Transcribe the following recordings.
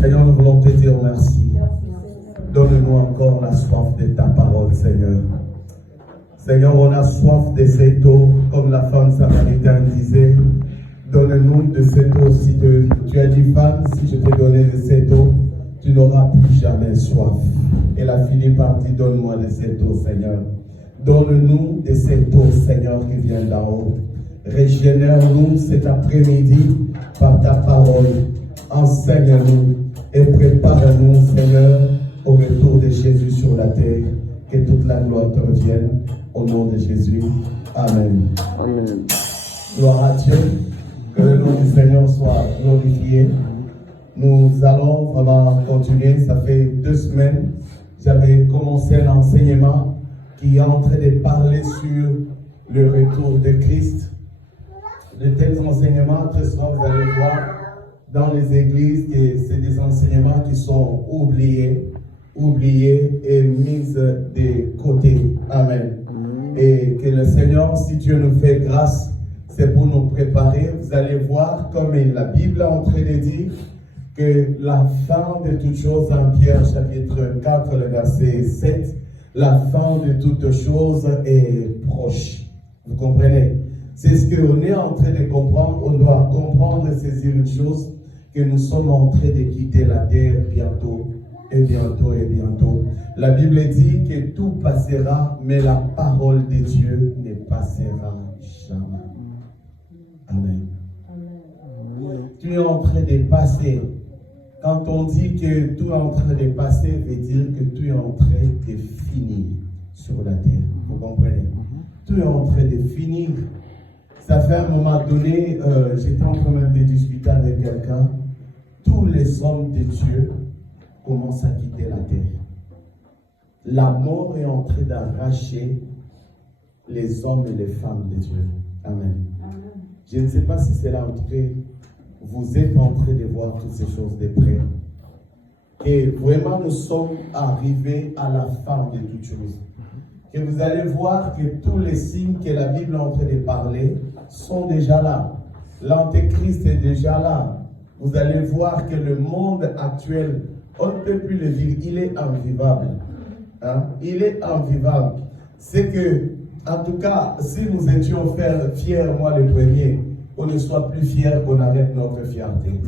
Seigneur, nous voulons te dire merci. Donne-nous encore la soif de ta parole, Seigneur. Seigneur, on a soif de cette eau, comme la femme samaritaine disait. Donne-nous de cette eau. Si tu as dit, femme, si je t'ai donné de cette eau, tu n'auras plus jamais soif. Elle a fini par dire, donne-moi de cette eau, Seigneur. Donne-nous de cette eau, Seigneur, qui vient d'en haut. Régénère-nous cet après-midi par ta parole. Enseigne-nous et prépare-nous, Seigneur, au retour de Jésus sur la terre. Que toute la gloire te revienne. Au nom de Jésus. Amen. Amen. Gloire à Dieu. Que le nom du Seigneur soit glorifié. Nous allons vraiment continuer. Ça fait 2 semaines. J'avais commencé l'enseignement qui est en train de parler sur le retour de Christ. De tels enseignements, très souvent vous allez voir dans les églises que c'est des enseignements qui sont oubliés et mis de côté. Amen. Et que le Seigneur, si Dieu nous fait grâce, c'est pour nous préparer. Vous allez voir, comme la Bible est en train de dire, que la fin de toutes choses, en Pierre chapitre 4, le verset 7, la fin de toutes choses est proche. Vous comprenez? C'est ce qu'on est en train de comprendre. On doit comprendre et saisir une chose, que nous sommes en train de quitter la terre bientôt. Et bientôt, et bientôt. La Bible dit que tout passera, mais la parole de Dieu ne passera jamais. Amen. Tu es en train de passer. Quand on dit que tout est en train de passer, veut dire que tout est en train de finir sur la terre. Vous comprenez? Tout est en train de finir. Ça fait un moment donné, j'étais en train même de discuter avec quelqu'un. Tous les hommes de Dieu commence à quitter la terre. La mort est en train d'arracher les hommes et les femmes de Dieu. Amen. Je ne sais pas si c'est là en train, vous êtes en train de voir toutes ces choses de près. Et vraiment, nous sommes arrivés à la fin de toutes choses. Et vous allez voir que tous les signes que la Bible est en train de parler sont déjà là. L'Antéchrist est déjà là. Vous allez voir que le monde actuel, on ne peut plus le vivre, il est invivable. Hein? Il est invivable. C'est que, en tout cas, si nous étions fiers, moi le premier, qu'on ne soit plus fiers, qu'on arrête notre fierté.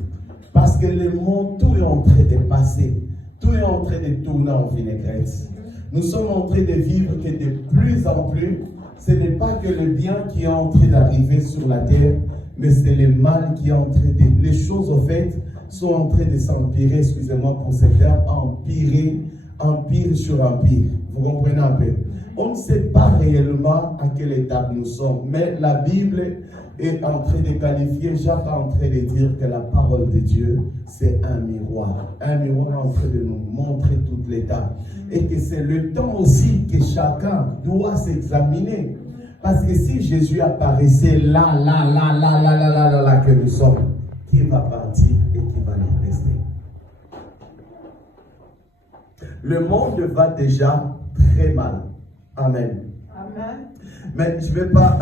Parce que le monde, tout est en train de passer. Tout est en train de tourner en vinaigrette. Nous sommes en train de vivre que de plus en plus, ce n'est pas que le bien qui est en train d'arriver sur la terre, mais c'est le mal qui est en train de... Les choses, au fait, sont en train de s'empirer, excusez-moi pour ce terme, empire sur empire. Vous comprenez un peu? On ne sait pas réellement à quelle étape nous sommes, mais la Bible est en train de qualifier, Jacques est en train de dire que la parole de Dieu, c'est un miroir en train de nous montrer toute l'étape. Et que c'est le temps aussi que chacun doit s'examiner. Parce que si Jésus apparaissait là que nous sommes, qui va partir et qui va nous rester? Le monde va déjà très mal. Amen. Amen. Mais je ne vais pas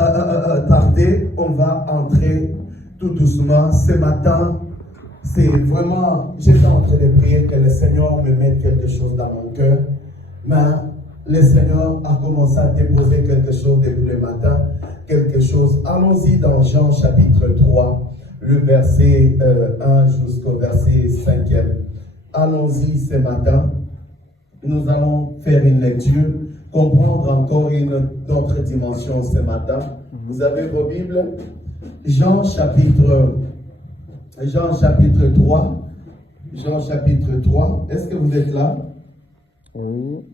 tarder, on va entrer tout doucement. Ce matin, c'est vraiment, j'étais en train de prier que le Seigneur me mette quelque chose dans mon cœur. Mais le Seigneur a commencé à déposer quelque chose depuis le matin, quelque chose. Allons-y dans Jean chapitre 3, le verset 1 jusqu'au verset 5e. Allons-y ce matin. Nous allons faire une lecture, comprendre encore une autre dimension ce matin. Vous avez vos Bibles? Jean chapitre 3. Jean chapitre 3. Est-ce que vous êtes là? Oui.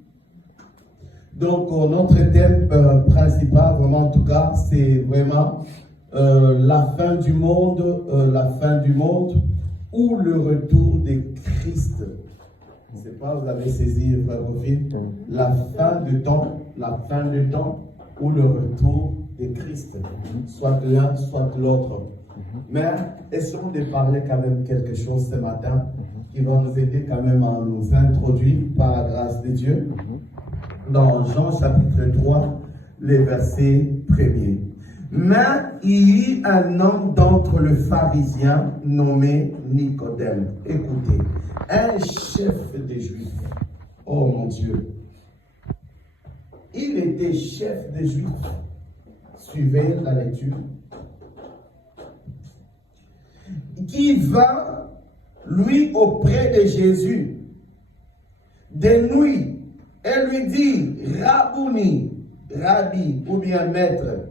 Donc, notre thème principal, vraiment en tout cas, c'est vraiment la fin du monde ou le retour de Christ. Je ne sais pas, vous avez saisi, frère Ophir, la fin du temps ou le retour de Christ. Soit l'un, soit l'autre. Mais essayons de parler quand même quelque chose ce matin qui va nous aider quand même à nous introduire par la grâce de Dieu. Dans Jean chapitre 3, les versets 1er. Mais il y eut un homme d'entre les pharisiens nommé Nicodème. Écoutez, un chef des Juifs. Oh mon Dieu. Il était chef des Juifs. Suivez la lecture. Qui va, lui, auprès de Jésus, de nuit, et lui dit, Rabouni, Rabbi, ou bien maître,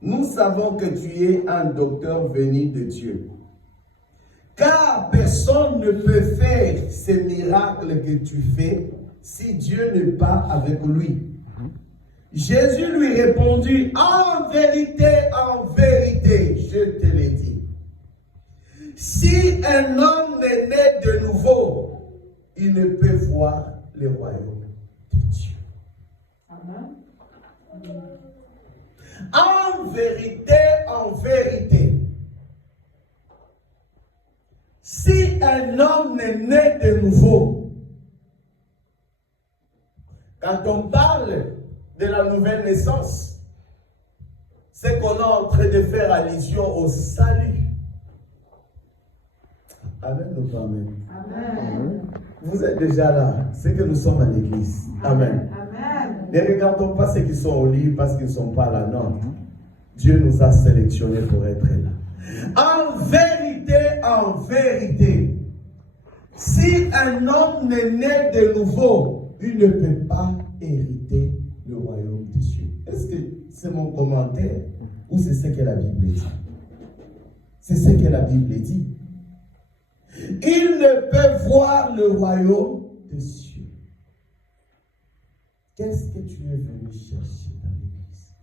nous savons que tu es un docteur venu de Dieu. Car personne ne peut faire ces miracles que tu fais si Dieu n'est pas avec lui. Jésus lui répondit, en vérité, je te l'ai dit. Si un homme est né de nouveau, il ne peut voir le royaume de Dieu. Amen. En vérité, si un homme est né de nouveau, quand on parle de la nouvelle naissance, c'est qu'on est en train de faire allusion au salut. Amen ou pas amen? Amen. Vous êtes déjà là, c'est que nous sommes à l'église. Amen. Amen. Ne regardons pas ceux qui sont au lit parce qu'ils ne sont pas là, non. Dieu nous a sélectionnés pour être là. En vérité, si un homme est né de nouveau, il ne peut pas hériter le royaume des cieux. Est-ce que c'est mon commentaire ou c'est ce que la Bible dit? C'est ce que la Bible dit. Il ne peut voir le royaume des cieux. Qu'est-ce que tu es venu chercher dans l'église?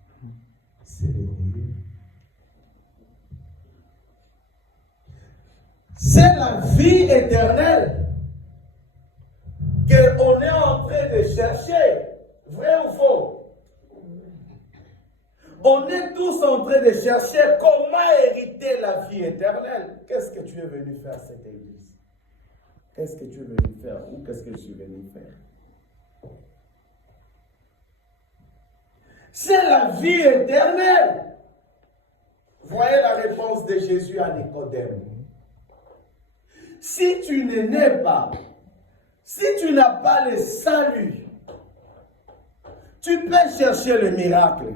C'est le royaume. C'est la vie éternelle qu'on est en train de chercher. Vrai ou faux? On est tous en train de chercher comment hériter la vie éternelle. Qu'est-ce que tu es venu faire à cette église? Qu'est-ce que tu es venu faire? Ou qu'est-ce que je suis venu faire? C'est la vie éternelle. Voyez la réponse de Jésus à Nicodème. Si tu ne nais pas, si tu n'as pas le salut, tu peux chercher le miracle.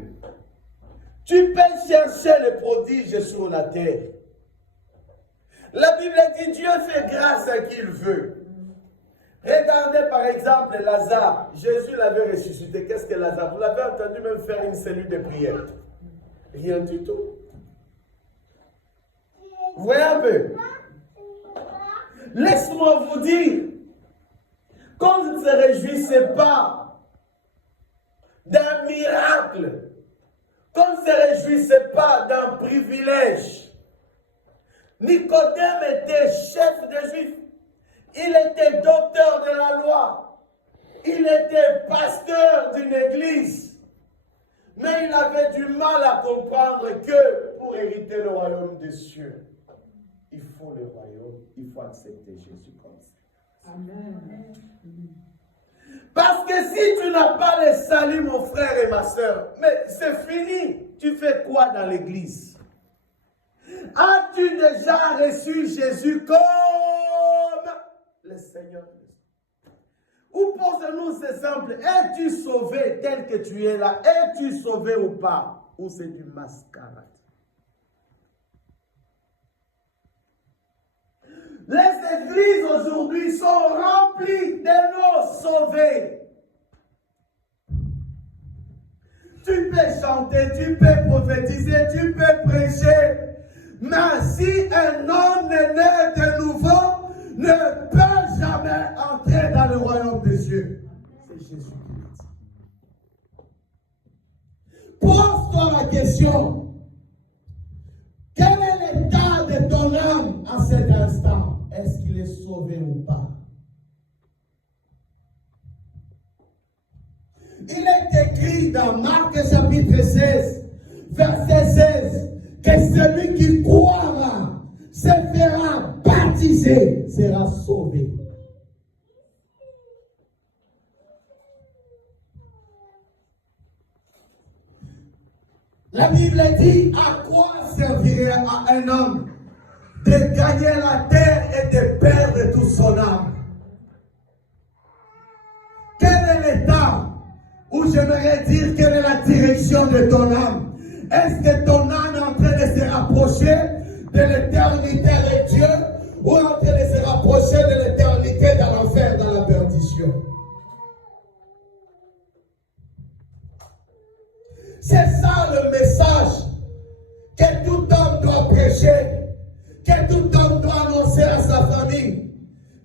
Tu peux chercher le prodige sur la terre. La Bible dit Dieu fait grâce à qui il veut. Regardez par exemple Lazare. Jésus l'avait ressuscité. Qu'est-ce que Lazare? Vous l'avez entendu même faire une cellule de prière. Rien du tout. Vous voyez un peu? Laisse-moi vous dire, qu'on ne se réjouissait pas d'un miracle, qu'on ne se réjouissait pas d'un privilège. Nicodème était chef des Juifs, il était docteur de la loi, il était pasteur d'une église, mais il avait du mal à comprendre que pour hériter le royaume des cieux, il faut le royaume, il faut accepter Jésus comme ça. Amen. Parce que si tu n'as pas le salut, mon frère et ma soeur, mais c'est fini. Tu fais quoi dans l'église? As-tu déjà reçu Jésus comme le Seigneur? Ou pose-nous, c'est simple. Es-tu sauvé tel que tu es là? Es-tu sauvé ou pas? Ou c'est du mascarade? Les églises aujourd'hui sont remplies de nos sauvés. Tu peux chanter, tu peux prophétiser, tu peux prêcher. Mais si un homme est né de nouveau, ne peut jamais entrer dans le royaume des cieux. C'est Jésus qui l'a dit. Pose-toi la question. Quel est l'état de ton âme à cet instant? Est-ce qu'il est sauvé ou pas? Il est écrit dans Marc chapitre 16, verset 16, que celui qui croira, se fera baptiser, sera sauvé. La Bible dit, à quoi servirait à un homme de gagner la terre et de perdre toute son âme. Quel est l'état, ou j'aimerais dire quelle est la direction de ton âme? Est-ce que ton âme est en train de se rapprocher de l'éternité avec Dieu ou en train de se rapprocher de l'éternité dans l'enfer, dans la perdition? C'est ça le message que tout homme doit prêcher, que tout homme doit annoncer à sa famille,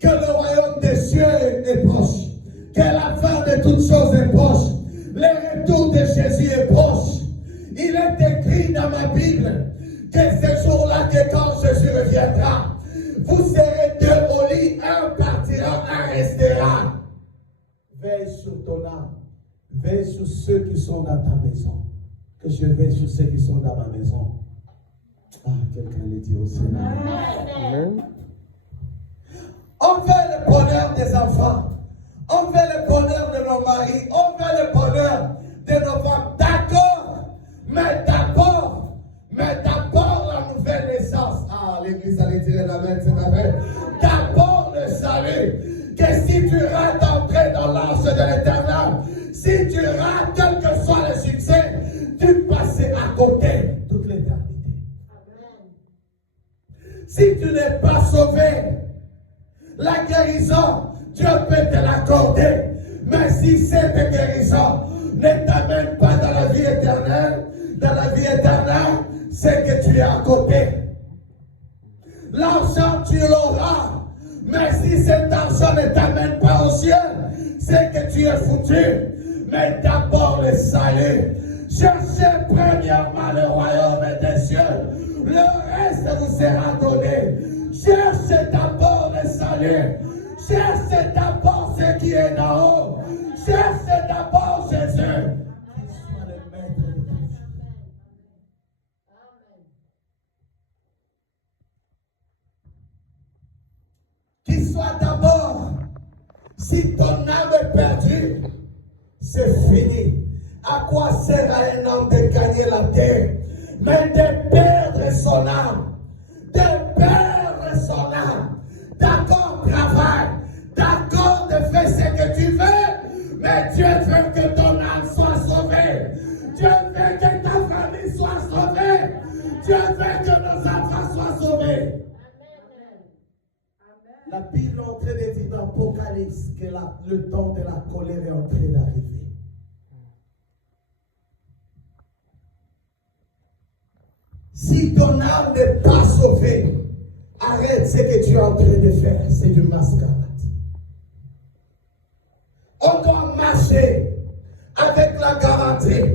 que le royaume des cieux est proche, que la fin de toutes choses est proche, le retour de Jésus est proche. Il est écrit dans ma Bible que ce jour-là, que quand Jésus reviendra, vous serez deux au lit, un partira, un restera. Veille sur ton âme, veille sur ceux qui sont dans ta maison. Que je veille sur ceux qui sont dans ma maison. Ah, quelqu'un le dit au Seigneur. Amen. On veut le bonheur des enfants. On veut le bonheur de nos maris. On veut le bonheur de nos femmes. D'accord. Mais d'abord la nouvelle naissance. Ah, l'église allait dire l'amen, c'est l'amen. D'abord le salut. Que si tu rates d'entrer dans l'arche de l'éternel, si tu rates quel que soit le succès, tu passes à côté toute l'éternité. Si tu n'es pas sauvé, la guérison, Dieu peut te l'accorder. Mais si cette guérison ne t'amène pas dans la vie éternelle, c'est que tu es à côté. L'argent, tu l'auras. Mais si cet argent ne t'amène pas au ciel, c'est que tu es foutu. Mais d'abord le salut. Cherchez premièrement le royaume des cieux. Le reste vous sera donné. Cherchez d'abord le salut. Cherchez d'abord ce qui est d'en haut. Cherchez d'abord Jésus. Qu'il soit le maître de ta vie. Qu'il soit d'abord. Si ton âme est perdue, c'est fini. À quoi sert à un homme de gagner la terre, mais de perdre son âme? De perdre son âme. D'accord, travaille. D'accord, de faire ce que tu veux, mais Dieu veut que ton âme soit sauvée. Dieu veut que ta famille soit sauvée. Dieu veut que nos enfants soient sauvés. La Bible est en train de dire dans l'Apocalypse que le temps de la colère est en train d'arriver. Si ton âme n'est pas sauvée, arrête ce que tu es en train de faire. C'est du mascarade. On doit marcher avec la garantie.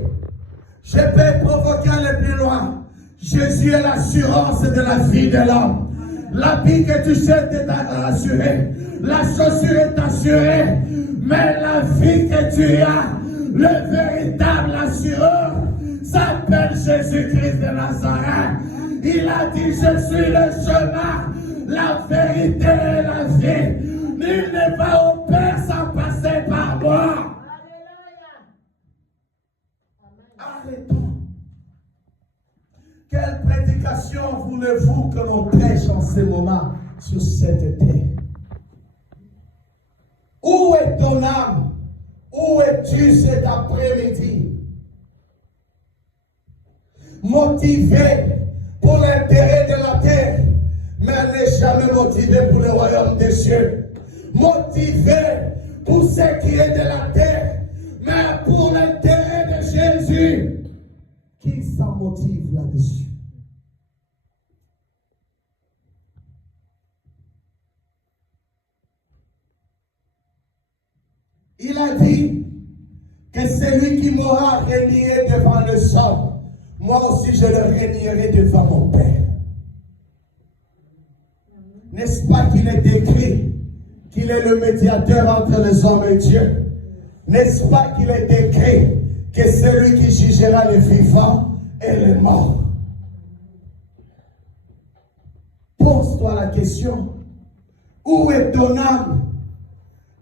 Je peux provoquer aller plus loin. Jésus est l'assurance de la vie de l'homme. L'habit que tu cherches est assuré. La chaussure est assurée. Mais la vie que tu as, le véritable assureur, s'appelle Jésus-Christ de Nazareth. Il a dit, je suis le chemin, la vérité et la vie. Nul ne va au Père sans passer par moi. Arrêtons. Quelle prédication voulez-vous que l'on prêche en ce moment sur cette terre? Où est ton âme? Où es-tu cet après-midi? Motivé pour l'intérêt de la terre, mais n'est jamais motivé pour le royaume des cieux. Motivé pour ce qui est de la terre, mais pour l'intérêt de Jésus. Qui s'en motive là-dessus? Il a dit que celui qui m'aura renié devant le sol, moi aussi je le réunirai devant mon Père. N'est-ce pas qu'il est écrit qu'il est le médiateur entre les hommes et Dieu? N'est-ce pas qu'il est écrit que c'est lui qui jugera les vivants et les morts? Pose-toi la question. Où est ton âme?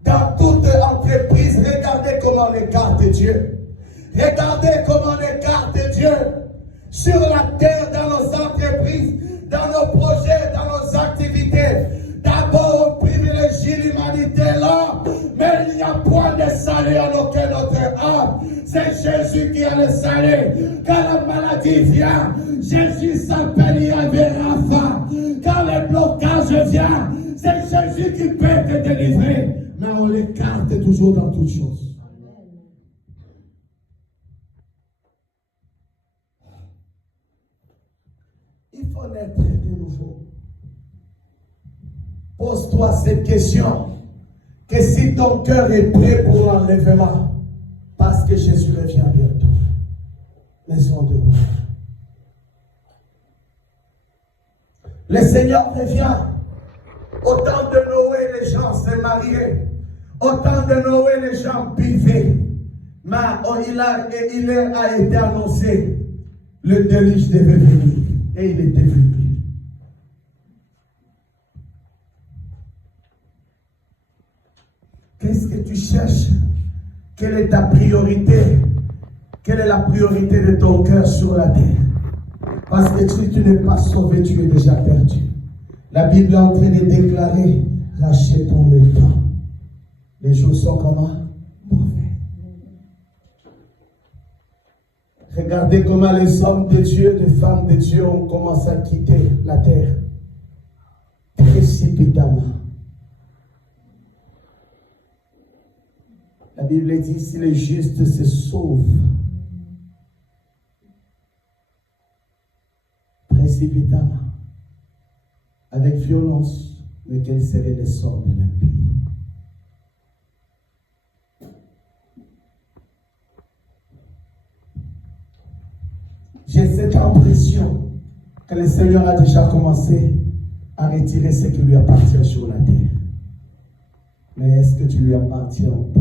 Dans toute entreprise, regardez comment on écarte Dieu. Regardez comment on écarte Dieu. Sur la terre, dans nos entreprises, dans nos projets, dans nos l'humanité là, mais il n'y a point de salut en aucun autre âme. C'est Jésus qui a le salut. Quand la maladie vient, Jésus s'appelle Yahvé Rapha. Quand le blocage vient, c'est Jésus qui peut te délivrer. Mais on l'écarte toujours dans toutes choses. Il faut naître de nouveau. Pose-toi cette question. Que si ton cœur est prêt pour l'enlèvement, parce que Jésus revient bientôt. Maison de roi. Le Seigneur revient. Au temps de Noé, les gens se mariaient. Au temps de Noé, les gens buvaient. Mais il a été annoncé. Le déluge devait venir. Et il était venu. Qu'est-ce que tu cherches? Quelle est ta priorité? Quelle est la priorité de ton cœur sur la terre? Parce que si tu n'es pas sauvé, tu es déjà perdu. La Bible est en train de déclarer, rachetons le temps. Les jours sont comment? Mauvais. Regardez comment les hommes de Dieu, les femmes de Dieu ont commencé à quitter la terre. Précipitamment. La Bible dit, si les justes se sauvent, précipitamment, avec violence, mais quel serait le sort de l'impie? J'ai cette impression que le Seigneur a déjà commencé à retirer ce qui lui appartient sur la terre. Mais est-ce que tu lui appartiens ou pas?